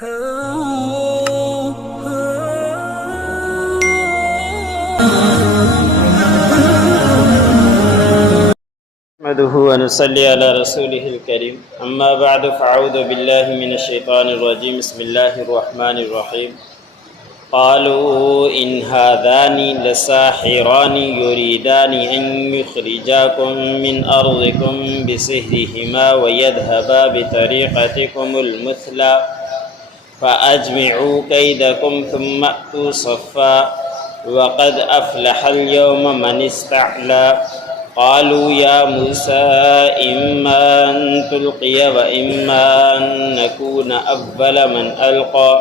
نحمده ونصلي على رسوله الكريم اما بعد فاعوذ بالله من الشيطان الرجيم بسم الله الرحمن الرحيم قالوا ان هذان لساحران يريدان ان يخرجاكم من ارضكم بسحرهما ويذهبا بطريقتكم المثلى فاجمعوا كيدكم ثم اتوا صفا وقد افلح اليوم من استعلى قالوا يا موسى إما أن تلقي وإما أن نكون أول من ألقى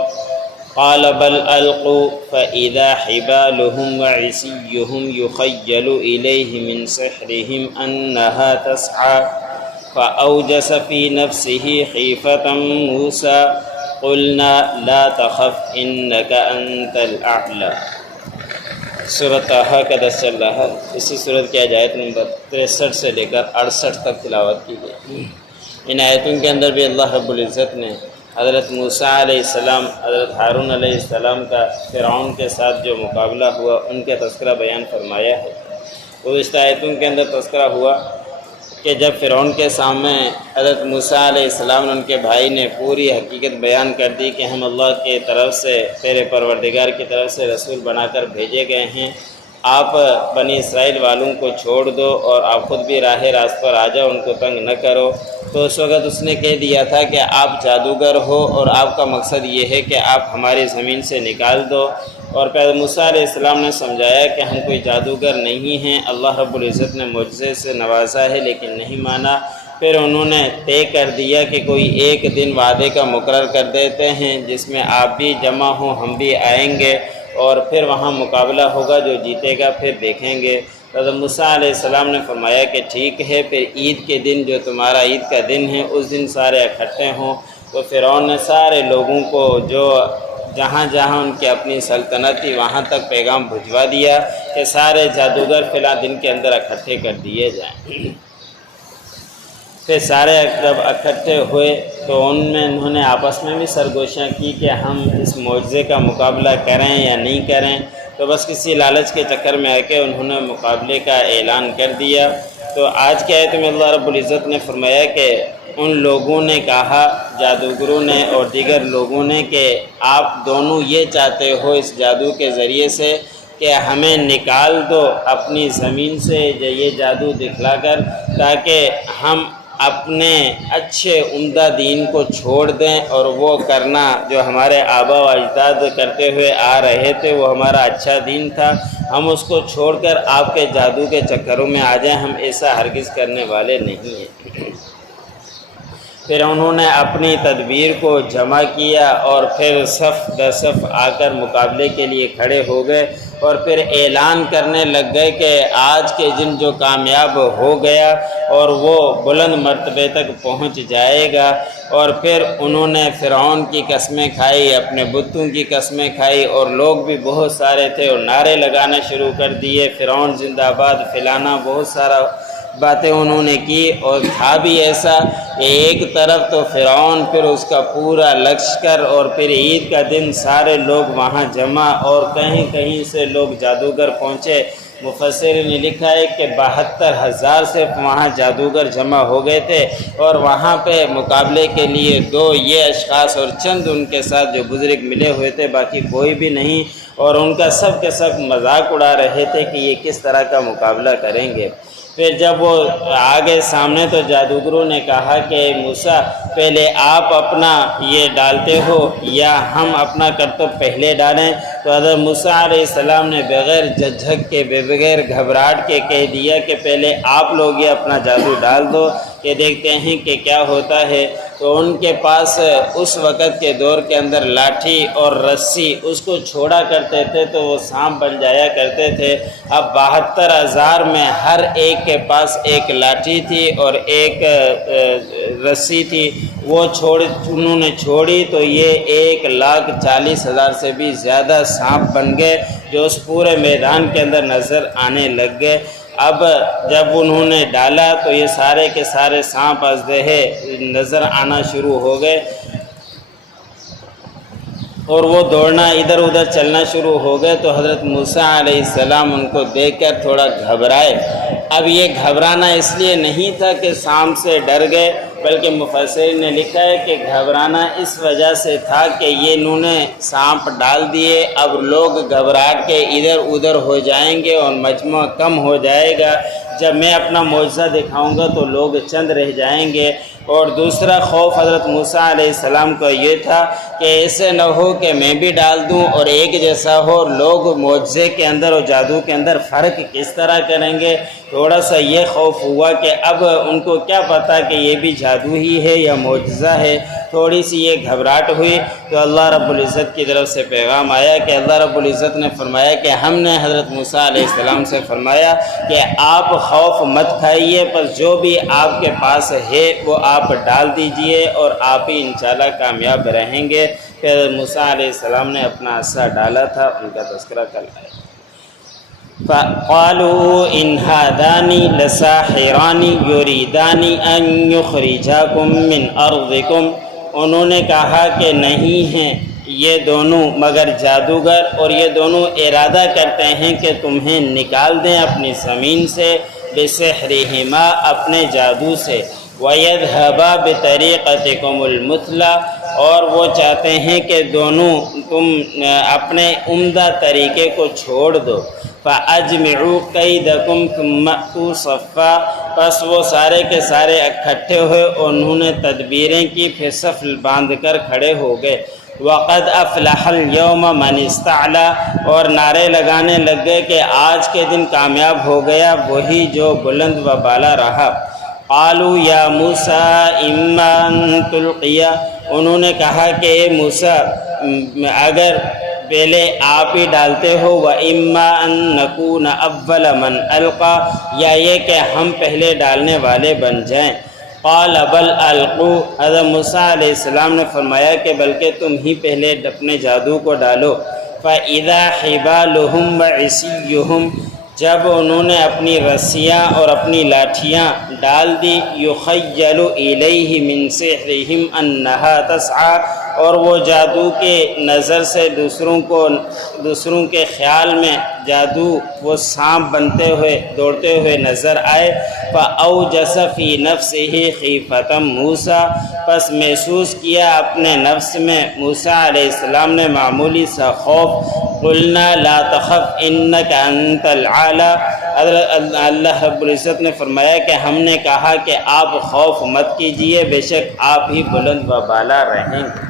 قال بل ألقوا فإذا حبالهم وعصيهم يخيل إليه من سحرهم أنها تسعى فأوجس في نفسه خيفة موسى قلنا لا تخف إنك أنت الأعلى۔ سورۃ طٰہٰ کا درس چل رہا ہے۔ اسی سورت کی آیت نمبر 63 سے لے کر 68 تک تلاوت کی گئی۔ ان آیتوں کے اندر بھی اللہ رب العزت نے حضرت موسیٰ علیہ السلام، حضرت ہارون علیہ السلام کا فرعون کے ساتھ جو مقابلہ ہوا ان کا تذکرہ بیان فرمایا ہے۔ تو اس آیتوں کے اندر تذکرہ ہوا کہ جب فرعون کے سامنے حضرت موسیٰ علیہ السلام نے ان کے بھائی نے پوری حقیقت بیان کر دی کہ ہم اللہ کی طرف سے، تیرے پروردگار کی طرف سے رسول بنا کر بھیجے گئے ہیں، آپ بنی اسرائیل والوں کو چھوڑ دو اور آپ خود بھی راہ راست پر آ جاؤ، ان کو تنگ نہ کرو۔ تو اس وقت اس نے کہہ دیا تھا کہ آپ جادوگر ہو اور آپ کا مقصد یہ ہے کہ آپ ہماری زمین سے نکال دو، اور پھر موسیٰ علیہ السلام نے سمجھایا کہ ہم کوئی جادوگر نہیں ہیں، اللہ رب العزت نے معجزے سے نوازا ہے لیکن نہیں مانا۔ پھر انہوں نے طے کر دیا کہ کوئی ایک دن وعدے کا مقرر کر دیتے ہیں جس میں آپ بھی جمع ہوں، ہم بھی آئیں گے اور پھر وہاں مقابلہ ہوگا، جو جیتے گا پھر دیکھیں گے۔ حضرت موسیٰ علیہ السلام نے فرمایا کہ ٹھیک ہے، پھر عید کے دن جو تمہارا عید کا دن ہے اس دن سارے اکٹھے ہوں۔ تو فرعون نے سارے لوگوں کو جو جہاں جہاں ان کی اپنی سلطنت تھی وہاں تک پیغام بھجوا دیا کہ سارے جادوگر فلاں دن کے اندر اکٹھے کر دیے جائیں۔ پھر سارے جب اکٹھے ہوئے تو انہوں نے آپس میں بھی سرگوشیاں کی کہ ہم اس معجزے کا مقابلہ کریں یا نہیں کریں۔ تو بس کسی لالچ کے چکر میں آ کے انہوں نے مقابلے کا اعلان کر دیا۔ تو آج کے آیت میں اللہ رب العزت نے فرمایا کہ ان لوگوں نے کہا، جادوگروں نے اور دیگر لوگوں نے، کہ آپ دونوں یہ چاہتے ہو اس جادو کے ذریعے سے کہ ہمیں نکال دو اپنی زمین سے یہ جادو دکھلا کر، تاکہ ہم اپنے اچھے عمدہ دین کو چھوڑ دیں اور وہ کرنا جو ہمارے آبا و اجداد کرتے ہوئے آ رہے تھے، وہ ہمارا اچھا دین تھا، ہم اس کو چھوڑ کر آپ کے جادو کے چکروں میں آ جائیں، ہم ایسا ہرگز کرنے والے نہیں ہیں۔ پھر انہوں نے اپنی تدبیر کو جمع کیا اور پھر صف در صف آ کر مقابلے کے لیے کھڑے ہو گئے، اور پھر اعلان کرنے لگ گئے کہ آج کے دن جو کامیاب ہو گیا اور وہ بلند مرتبے تک پہنچ جائے گا۔ اور پھر انہوں نے فرعون کی قسمیں کھائی، اپنے بتوں کی قسمیں کھائی، اور لوگ بھی بہت سارے تھے اور نعرے لگانا شروع کر دیے، فرعون زندہ باد، فلانا، بہت سارا باتیں انہوں نے کی۔ اور تھا بھی ایسا کہ ایک طرف تو فرعون، پھر اس کا پورا لشکر، اور پھر عید کا دن سارے لوگ وہاں جمع، اور کہیں کہیں سے لوگ جادوگر پہنچے۔ مفسر نے لکھا ہے کہ 72,000 سے وہاں جادوگر جمع ہو گئے تھے، اور وہاں پہ مقابلے کے لیے دو یہ اشخاص اور چند ان کے ساتھ جو بزرگ ملے ہوئے تھے، باقی کوئی بھی نہیں، اور ان کا سب کے سب مذاق اڑا رہے تھے کہ یہ کس طرح کا مقابلہ کریں گے۔ پھر جب وہ آگے سامنے تو جادوگروں نے کہا کہ موسیٰ پہلے آپ اپنا یہ ڈالتے ہو یا ہم اپنا کرتب پہلے ڈالیں؟ تو حضرت موسیٰ علیہ السلام نے بغیر جھجھک کے، بغیر گھبراہٹ کے کہہ دیا کہ پہلے آپ لوگ یہ اپنا جادو ڈال دو کہ دیکھتے ہیں کہ کیا ہوتا ہے۔ تو ان کے پاس اس وقت کے دور کے اندر لاٹھی اور رسی، اس کو چھوڑا کرتے تھے تو وہ سانپ بن جایا کرتے تھے۔ اب 72,000 میں ہر ایک کے پاس ایک لاٹھی تھی اور ایک رسی تھی، وہ انہوں نے چھوڑی تو یہ 1,40,000 سے بھی زیادہ سانپ بن گئے جو اس پورے میدان کے اندر نظر آنے لگ گئے۔ اب جب انہوں نے ڈالا تو یہ سارے کے سارے سانپ اژدہے نظر آنا شروع ہو گئے۔ اور وہ دوڑنا ادھر ادھر چلنا شروع ہو گئے تو حضرت موسیٰ علیہ السلام ان کو دیکھ کر تھوڑا گھبرائے۔ اب یہ گھبرانا اس لیے نہیں تھا کہ سانپ سے ڈر گئے، بلکہ مفسرین نے لکھا ہے کہ گھبرانا اس وجہ سے تھا کہ یہ انہوں نے سانپ ڈال دیے، اب لوگ گھبراہٹ کے ادھر ادھر ہو جائیں گے اور مجموعہ کم ہو جائے گا، جب میں اپنا معجزہ دکھاؤں گا تو لوگ چند رہ جائیں گے۔ اور دوسرا خوف حضرت موسیٰ علیہ السلام کا یہ تھا کہ ایسے نہ ہو کہ میں بھی ڈال دوں اور ایک جیسا ہو، لوگ معجزے کے اندر اور جادو کے اندر فرق کس طرح کریں گے۔ تھوڑا سا یہ خوف ہوا کہ اب ان کو کیا پتہ کہ یہ بھی جادو ہی ہے یا معجزہ ہے، تھوڑی سی یہ گھبراہٹ ہوئی۔ تو اللہ رب العزت کی طرف سے پیغام آیا کہ اللہ رب العزت نے فرمایا کہ ہم نے حضرت موسیٰ علیہ السلام سے فرمایا کہ آپ خوف مت کھائیے، بس جو بھی آپ کے پاس ہے وہ آپ ڈال دیجئے اور آپ ہی انشاءاللہ کامیاب رہیں گے۔ کہ حضرت موسیٰ علیہ السلام نے اپنا عصا ڈالا تھا، ان کا تذکرہ کل آیا۔ فَقَالُوا إِنْ هَذَانِ لَسَاحِرَانِ يُرِيدَانِ أَنْ يُخْرِجَاكُمْ مِنْ أَرْضِكُمْ، انہوں نے کہا کہ نہیں ہیں یہ دونوں مگر جادوگر، اور یہ دونوں ارادہ کرتے ہیں کہ تمہیں نکال دیں اپنی زمین سے، بِسِحْرِهِمَا اپنے جادو سے، وَيَذْهَبَا بِطَرِيقَتِكُمُ الْمُثْلَىٰ اور وہ چاہتے ہیں کہ دونوں تم اپنے عمدہ طریقے کو چھوڑ دو۔ فَأَجْمِعُوا كَيْدَكُمْ ثُمَّ أْتُوا صَفًّا، پس وہ سارے کے سارے اکٹھے ہوئے اور انہوں نے تدبیریں کی، پھر صف باندھ کر کھڑے ہو گئے۔ وَقَدْ أَفْلَحَ الْيَوْمَ مَنِ اسْتَعْلَىٰ اور نعرے لگانے لگ گئے کہ آج کے دن کامیاب ہو گیا وہی جو بلند و بالا رہا۔ قَالُوا يَا مُوسَىٰ إِمَّا أَن تُلْقِيَ، انہوں نے کہا کہ اے موسیٰ اگر پہلے آپ ہی ڈالتے ہو، وَإِمَّا أَن نَّكُونَ أَوَّلَ مَنْ أَلْقَىٰ یا یہ کہ ہم پہلے ڈالنے والے بن جائیں۔ قَالَ بَلْ أَلْقُوا، حضرت موسیٰ علیہ السلام نے فرمایا کہ بلکہ تم ہی پہلے اپنے جادو کو ڈالو۔ فَإِذَا حِبَالُهُمْ وَعِصِيُّهُمْ، جب انہوں نے اپنی رسیاں اور اپنی لاٹھیاں ڈال دی، يُخَيَّلُ إِلَيْهِ مِنْ سِحْرِهِمْ أَنَّهَا تَسْعَىٰ اور وہ جادو کے نظر سے دوسروں کے خیال میں جادو وہ سانپ بنتے ہوئے دوڑتے ہوئے نظر آئے۔ فَأَوْجَسَ فِي نَفْسِهِ خِیفَةً مُوسَىٰ، پس محسوس کیا اپنے نفس میں موسیٰ علیہ السلام نے معمولی سا خوف۔ قُلْنَا لَا تَخَفْ إِنَّكَ أَنْتَ الْأَعْلَىٰ، اللہ رب العزت نے فرمایا کہ ہم نے کہا کہ آپ خوف مت کیجئے، بے شک آپ ہی بلند و بالا رہیں گے۔